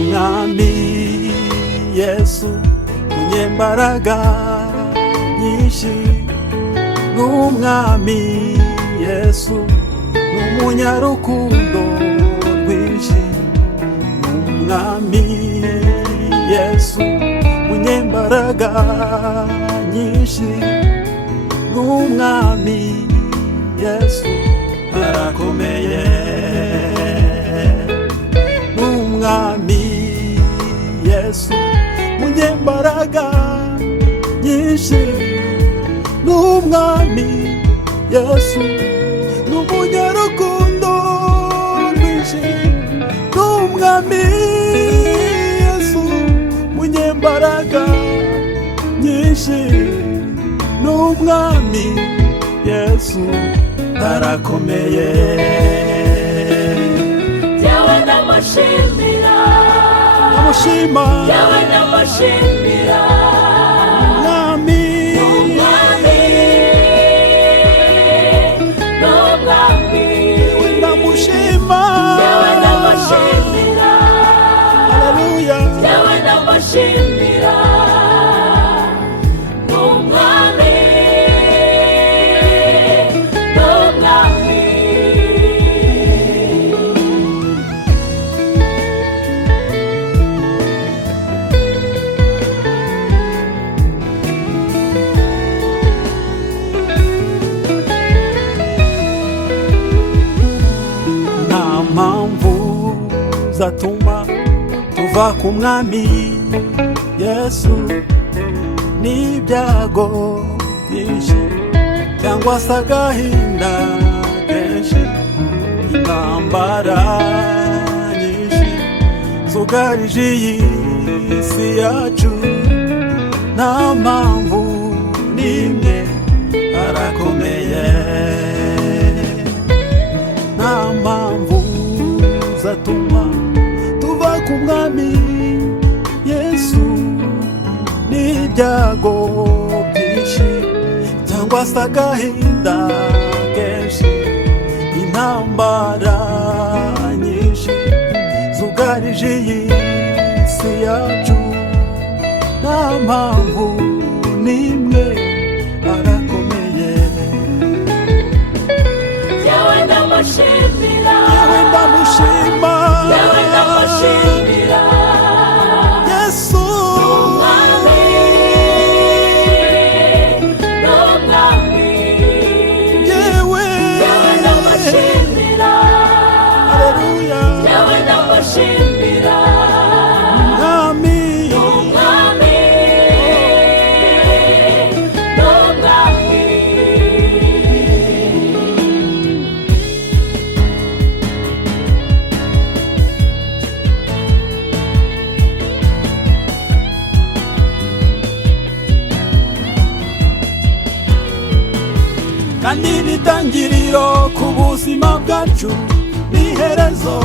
Umwami Yesu munyembaraga nyinshi, n'Umwami Yesu n'umunyarukundo rwinshi. Umwami Yesu munyembaraga nyinshi, n'Umwami Yesu arakomeye. N'Umwami Yesu munyembaraga nyinshi, n'Umwami Yesu n'umunyarukundo rwinshi. N'Umwami Yesu munyembaraga nyinshi, n'Umwami Yesu arakomeye. Yawe ndamushimira, ndamushima, yawe ndamushimira. Umwami, Umwami, n'Umwami. ndamushima, Yawe ndamushimira, haleluya. yawe ndamushimira. Umwami, n'Umwami. Nta mpamvu zatuma tuva ku Mwami Yesu, n'ibyago byinshi cyangwa se agahinda kenshi, intambara nyinshi zugarije iyi si yacu. Nta mpamvu n'imwe arakomeye. Nta mpamvu zatuma tuva ku Mwami Yesu, n'ibyago byinshi cyangwa se agahinda kenshi, intambara nyinshi zugarije iyi si yacu. Nta mpamvu n'imwe arakomeye. Yawe ndamushimira, Yewe ndamushima, yawe ndamushimira. Yesu, Umwami, n'Umwami. yewe, Yawe ndamushimira, haleluya. yawe ndamushimira. Umwami, Umwami, n'Umwami. kandi n'itangiriro ku buzima bwacu n'iherezo.